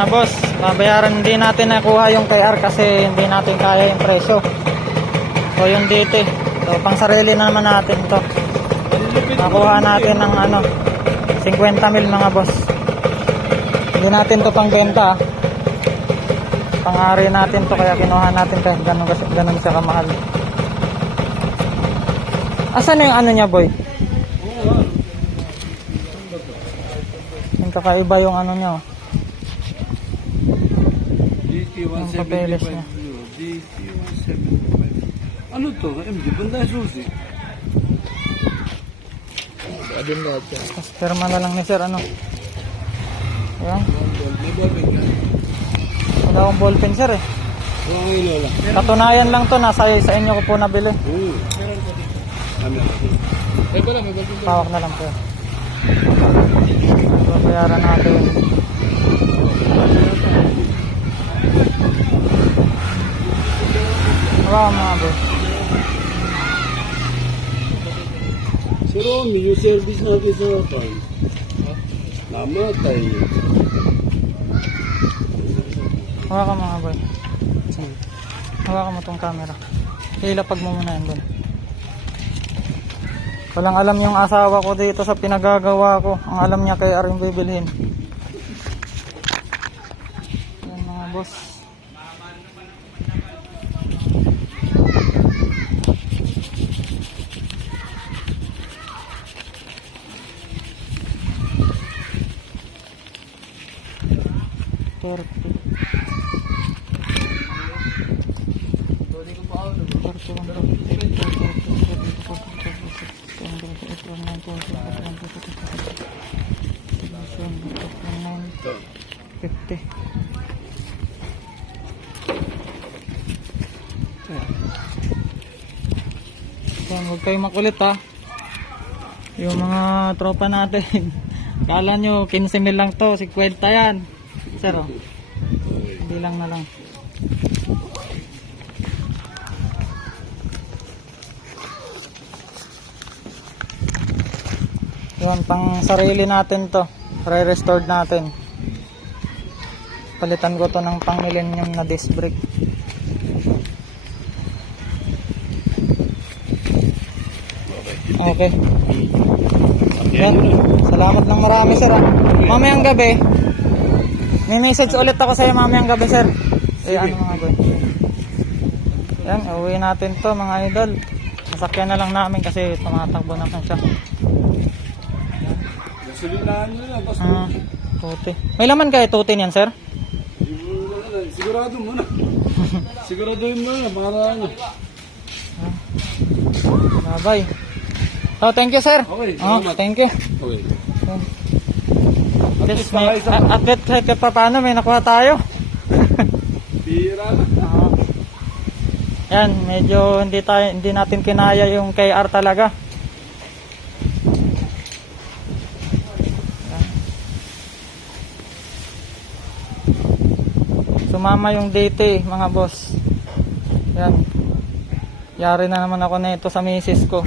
mga boss, babayaran hindi natin nakuha yung KR kasi hindi natin kaya yung presyo. So yung DT. So pang sarili naman natin to. Nakuha natin ng ano 50 mil mga boss. Hindi natin to pang benta. ah. Pang-ari natin to kaya kinuha natin kahit ganun, ganun siya kamahal. Asan yung ano niya boy? Yung kakaiba yung ano niya. oh. GT175 Blue. GT175. Ano to? MG, banda susi. Adin lahat yan. Tapos pirma na lang ni sir ano. Ayan. May babig na. Wala akong ballpen sir eh. Kang ilola. Katunayan lang to, nasa sa inyo ko po nabili. Oo. Kami na. May pala, may babig Pawak na lang po. Babayaran natin. Wala mga bro. Si Romy, yung service natin sa farm. Namatay. Hawa ka mga boy. Hawa ka mo tong camera. Ilapag mo muna yan doon. Walang alam yung asawa ko dito sa pinagagawa ko. Ang alam niya kay Aring bibilhin. Yan mga boss. Yan, huwag kayong makulit ha. Yung mga tropa natin. Kala nyo, 15 mil lang to, 50 yan. Sir, oh. Hindi lang na lang. Yun, pang sarili natin to. Re-restored natin. Palitan ko to ng pang millennium na disc brake. Okay. Yan. Salamat ng marami sir. ah. Mamayang gabi. May message ulit ako sa'yo mamayang gabi sir. Eh ano mga boy. Yan, uwi natin to mga idol. Masakyan na lang namin kasi tumatakbo na siya. Gasolinahan nyo na. Tapos Ah, tuti. May laman kayo tuti niyan, sir? sigurado muna. Siguraduhin mo na para ano. Bye. Oh, thank you, sir. Okay, Oh, thank you. Okay. Yes, may, at, least kahit pa paano may nakuha tayo. Pira na. Ah. yan, medyo hindi tayo hindi natin kinaya yung KR talaga. Yan. Sumama yung DT, mga boss. Yan. Yari na naman ako nito sa misis ko.